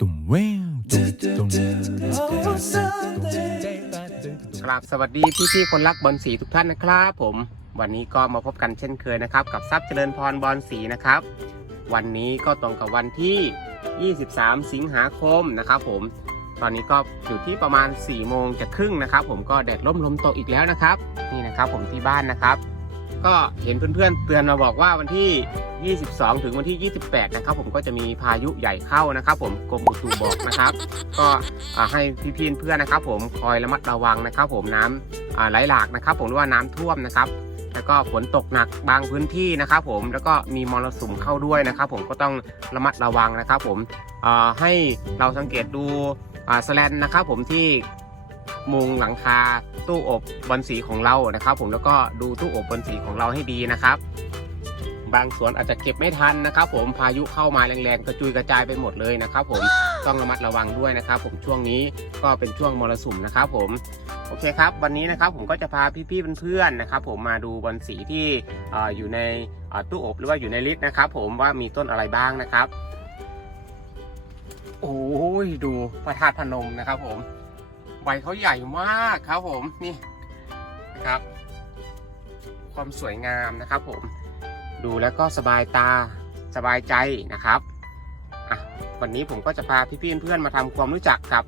ตุ้มเว้วตุ้มตุ้มครับสวัสดีพี่พี่คนรักบอลสีทุกท่านนะครับผม วันนี้ก็มาพบกันเช่นเคยนะครับ กับทรัพย์เจริญพรบอลสีนะครับ วันนี้ก็ตรงกับวันที่ 23 สิงหาคมนะครับผม ตอนนี้ก็อยู่ที่ประมาณ4โมงจะครึ่งนะครับ ผมก็แดดร่มลมตกอีกแล้วนะครับ นี่นะครับผมที่บ้านนะครับ ก็เห็นเพื่อนๆเตือนมาบอกว่าวันที่ 22 ถึงวันที่ 28 นะครับ ผมก็จะมีพายุใหญ่เข้านะครับ ผมกรมอุตุบอกนะครับ ก็ให้พี่ๆเพื่อนนะครับ ผมคอยระมัดระวังนะครับ ผมน้ำไหลหลากนะครับ ผมหรือว่าน้ำท่วมนะครับ แล้วก็ฝนตกหนักบางพื้นที่นะครับ ผมแล้วก็มีมรสุมเข้าด้วยนะครับ ผมก็ต้องระมัดระวังนะครับ ผมให้เราสังเกตดูสแลนนะครับ ผมที่ มุงหลังคาตู้อบบอลสีของเรานะครับ ผมแล้วก็ดูตู้อบบอลสีของเราให้ดีนะครับ บางสวนอาจจะเก็บไม่ทันนะครับ ผมพายุเข้ามาแรงๆกระจุยกระจายไปหมดเลยนะครับ ผมต้องระมัดระวังด้วยนะครับ ผมช่วงนี้ก็เป็นช่วงมรสุมนะครับ ผมโอเคครับ วันนี้นะครับผมก็จะพาพี่ๆเพื่อนๆนะครับ ผมมาดูบอลสีที่ออยู่ในตู้อบหรือว่าอยู่ในลิตรนะครับ ผมว่ามีต้นอะไรบ้างนะครับ โอ้ยดูพระธาตุพนมนะครับ ผม ใบเขาใหญ่มากครับผมนี่นะครับ ความสวยงามนะครับผมดูแล้วก็สบายตาสบายใจนะครับอะวันนี้ผมก็จะพาพี่ๆเพื่อนๆมาทำความรู้จักกับ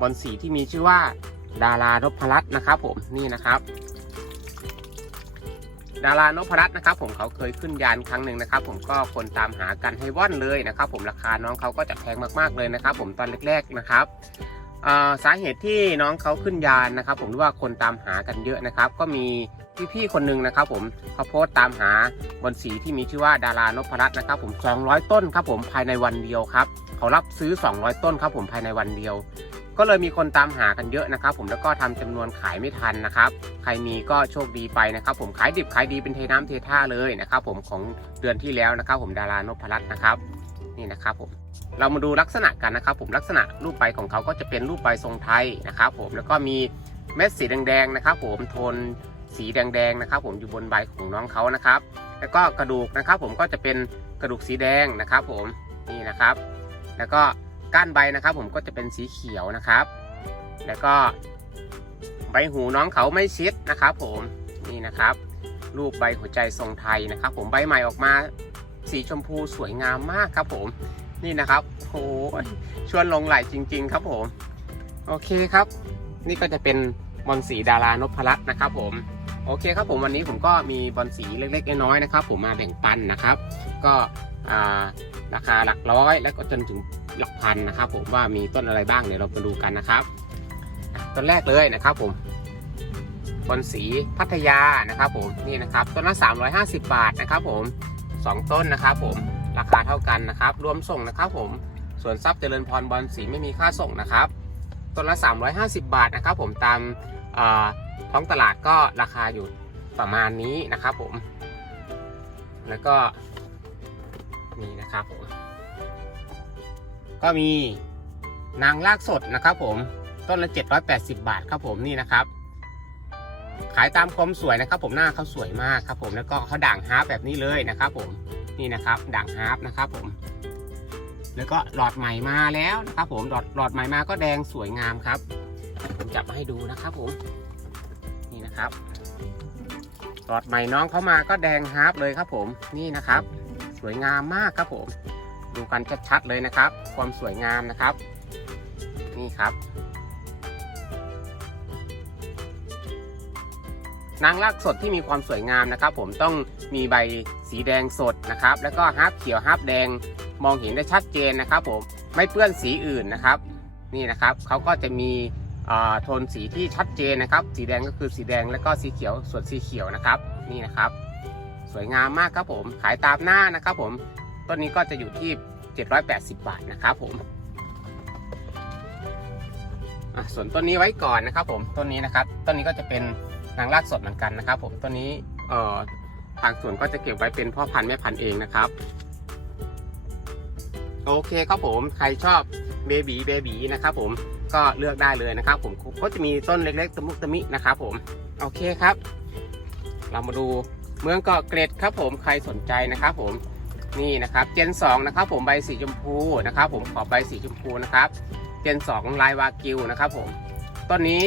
บอลสีที่มีชื่อว่าดารานพรัตน์นะครับผมนี่นะครับ ดารานพรัตน์นะครับ ผมเขาเคยขึ้นยานครั้งหนึ่งนะครับ ผมก็คนตามหากันให้ว่อนเลยนะครับ ผมราคาน้องเขาก็จะแพงมากๆเลยนะครับ ผมตอนแรกๆนะครับ สาเหตุที่น้องเขาขึ้นยานนะครับ ผมหรือว่าคนตามหากันเยอะนะครับ ก็มีพี่ๆคนหนึ่งนะครับ ผมเขาโพสต์ตามหาบอลสีที่มีชื่อว่าดารานพรัตน์นะครับ ผม 200 ต้นครับ ผมภายในวันเดียวครับเขารับซื้อ 200 ต้นครับ ผมภายในวันเดียว ก็เลยมีคนตามหากันเยอะนะครับ ผมแล้วก็ทำจำนวนขายไม่ทันนะครับ ใครมีก็โชคดีไปนะครับ ผมขายดิบขายดีเป็นเทน้ำเทท่าเลยนะครับ ผมของเดือนที่แล้วนะครับ ผมดารานพรัตน์นะครับ นี่นะครับผมเรามาดูลักษณะกันนะครับ ผมลักษณะรูปใบของเขาก็จะเป็นรูปใบทรงไทยนะครับผมแล้วก็มีเม็ดสีแดงๆนะครับ ผมโทนสีแดงๆนะครับ ผมอยู่บนใบของน้องเขานะครับ แล้วก็กระดูกนะครับ ผมก็จะเป็นกระดูกสีแดงนะครับ ผมนี่นะครับ แล้วก็ก้านใบนะครับ ผมก็จะเป็นสีเขียวนะครับ แล้วก็ใบหูน้องเขาไม่ชิดนะครับ ผมนี่นะครับ รูปใบหัวใจทรงไทยนะครับ ผมใบใหม่ออกมา สีชมพูสวยงามมากครับผมนี่นะครับโอ้ยชวนหลงไหลจริง ๆ ครับผม โอเคครับ นี่ก็จะเป็นบอลสีดารานพรัตน์นะครับผมโอเคครับผมวันนี้ผมก็มีบอลสีเล็กๆน้อยๆนะครับ ผมมาแบ่งปันนะครับ ก็อ่าราคาหลักร้อยแล้วก็จนถึงหลักพันนะครับ ผมว่ามีต้นอะไรบ้างเดี๋ยวเราไปดูกันนะครับอะต้นแรกเลยนะครับผมบอลสีพัทยานะครับ ผมนี่นะครับต้นละ350 บาทนะครับ ผม สองต้นนะครับผมราคาเท่ากันนะครับ รวมส่งนะครับผมส่วนทรัพย์เจริญพรบอลสีไม่มีค่าส่งนะครับต้นละ 350 บาทนะครับ ผมตามาท้องตลาดก็ราคาอยู่ประมาณนี้นะครับผม แล้วก็นี่นะครับผมก็มีนางลากสดนะครับผมต้นละ 780 บาทครับผมนี่นะครับ ขายตามความสวยนะครับผมหน้าเขาสวยมากครับผมแล้วก็เขาด่างฮาร์ปแบบนี้เลยนะครับผมนี่นะครับด่างฮาร์ปนะครับผมแล้วก็หลอดใหม่มาแล้วนะครับผมหลอดหลอดใหม่มาก็แดงสวยงามครับ ผมจับมาให้ดูนะครับผมนี่นะครับหลอดใหม่น้องเขามาก็แดงฮาร์ปเลยครับผมนี่นะครับ สวยงามมากครับผม ดูกันชัดๆเลยนะครับ ความสวยงามนะครับ นี่ครับ นางลักสดที่มีความสวยงามนะครับ ผมต้องมีใบสีแดงสดนะครับ แล้วก็ฮาร์ปเขียวฮาร์ปแดงมองเห็นได้ชัดเจนนะครับ ผมไม่เปื้อนสีอื่นนะครับ นี่นะครับเขาก็จะมีโทนสีที่ชัดเจนนะครับ สีแดงก็คือสีแดงแล้วก็สีเขียวส่วนสีเขียวนะครับ นี่นะครับ สวยงามมากครับผมขายตามหน้านะครับ ผมต้นนี้ก็จะอยู่ที่ 780 บาทนะครับ ผมส่วนต้นนี้ไว้ก่อนนะครับ ผมต้นนี้นะครับต้นนี้ก็จะเป็น นางรากสดเหมือนกันนะครับ ผมต้นนี้เอ่อทางสวนก็จะเก็บไว้เป็นพ่อพันธุ์แม่พันธุ์เองนะครับโอเคครับผมใครชอบเบบีเบบีนะครับผมก็เลือกได้เลยนะครับ ผมก็จะมีต้นเล็กๆตะมุตะมินะครับผมโอเคครับ เรามาดูเมืองเกาะเกร็ดครับ ผมใครสนใจนะครับ ผมนี่นะครับเจน2นะครับผมใบสีชมพูนะครับ ผมขอใบสีชมพูนะครับเจน2ลายวากิวนะครับ ผมต้นนี้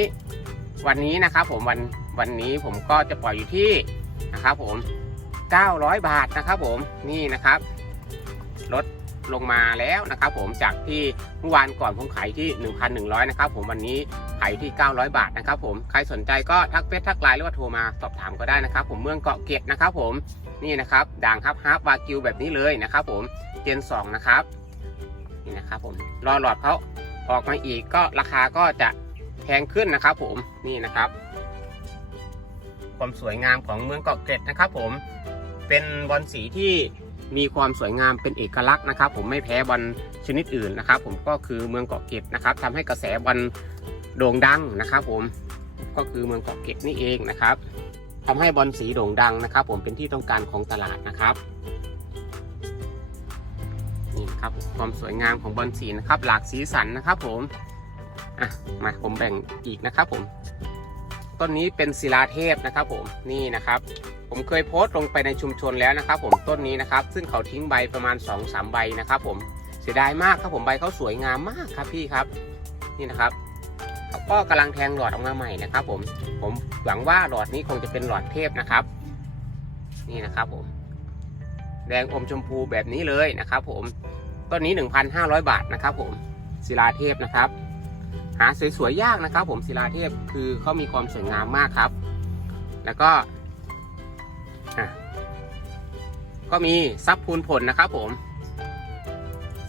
วันนี้นะครับ ผมวัน วันนี้ผมก็จะปล่อยอยู่ที่นะครับผม 900 บาทนะครับผมนี่นะครับลดลงมาแล้วนะครับผมจากที่เมื่อวานก่อนผมขายที่ 1,100 นะครับผมวันนี้ขายที่ 900 บาทนะครับผมใครสนใจก็ทักเฟซทักไลน์หรือว่าโทรมาสอบถามก็ได้นะครับ ผมเมืองเกาะเก็ดนะครับผมนี่นะครับด่างฮับฮับวากิวแบบนี้เลยนะครับผมเจน2นะครับนี่นะครับผมรอหลอดเขาออกมาอีกก็ราคาก็จะแพงขึ้นนะครับผมนี่นะครับ ความสวยงามของเมืองเกาะเกร็ดนะครับ ผมเป็นบอลสีที่มีความสวยงามเป็นเอกลักษณ์นะครับ ผมไม่แพ้บอลชนิดอื่นนะครับ ผมก็คือเมืองเกาะเกร็ดนะครับทำให้กระแสบอลโด่งดังนะครับ ผมก็คือเมืองเกาะเกร็ดนี่เองนะครับทำให้บอลสีโด่งดังนะครับ ผมเป็นที่ต้องการของตลาดนะครับนี่ครับความสวยงามของบอลสีนะครับ หลากสีสันนะครับ ผมอะมาผมแบ่งอีกนะครับ ผม ต้นนี้เป็นศิลาเทพนะครับผมนี่นะครับ ผมเคยโพสต์ลงไปในชุมชนแล้วนะครับ ผมต้นนี้นะครับ ซึ่งเขาทิ้งใบประมาณ2อสใบนะครับ ผมเสียดายมากครับผมใบเขาสวยงามมากครับพี่ครับ นี่นะครับเขาก็กำลังแทงหลอดออกมาใหม่นะครับ ผมผมหวังว่าหลอดนี้คงจะเป็นหลอดเทพนะครับ นี่นะครับผมแดงอมชมพูแบบนี้เลยนะครับ ผมต้นนี้ 1,500 บาทนะครับ ผมศิลาเทพนะครับ หาสวยๆยากนะครับ ผมศิลาเทพคือเขามีความสวยงามมากครับ แล้วก็ก็มีซับพูนผลนะครับ ผม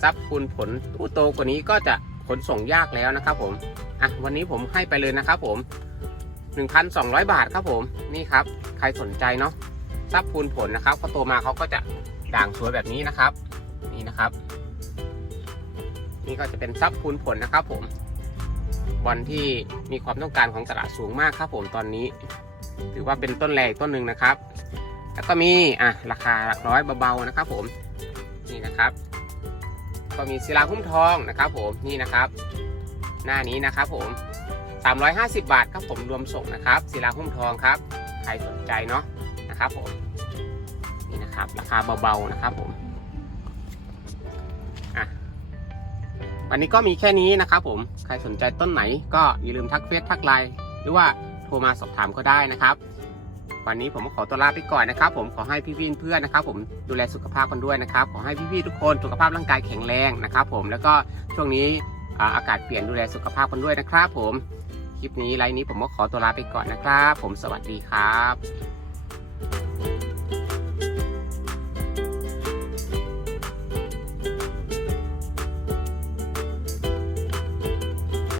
ซับพูนผลตู้โตกว่านี้ก็จะขนส่งยากแล้วนะครับ ผมอะวันนี้ผมให้ไปเลยนะครับ ผม 1,200 บาทครับผมนี่ครับ ใครสนใจเนาะซับพูนผลนะครับพอโตมาเขาก็จะด่างสวยแบบนี้นะครับ นี่นะครับ นี่ก็จะเป็นซับพูนผลนะครับ ผม บอลที่มีความต้องการของตลาดสูงมากครับผมตอนนี้ ถือว่าเป็นต้นแรกต้นหนึ่งนะครับ แล้วก็มีอะราคาหลักร้อยเบาๆนะครับ ผมนี่นะครับ ก็มีศิลาหุ้มทองนะครับ ผมนี่นะครับ หน้านี้นะครับ ผม 350 บาทครับผมรวมส่งนะครับศิลาหุ้มทองครับ ใครสนใจเนาะนะครับ ผมนี่นะครับ ราคาเบาๆนะครับ ผม วันนี้ก็มีแค่นี้นะครับผมใครสนใจต้นไหนก็อย่าลืมทักเฟซทักไลน์หรือว่าโทรมาสอบถามก็ได้นะครับ วันนี้ผมก็ขอตัวลาไปก่อนนะครับ ผมขอให้พี่ๆเพื่อนนะครับ ผมดูแลสุขภาพกันด้วยนะครับ ขอให้พี่ๆทุกคนสุขภาพร่างกายแข็งแรงนะครับ ผมแล้วก็ช่วงนี้อาอากาศเปลี่ยนดูแลสุขภาพกันด้วยนะครับ ผมคลิปนี้ไลน์นี้ผมก็ขอตัวลาไปก่อนนะครับ ผมสวัสดีครับ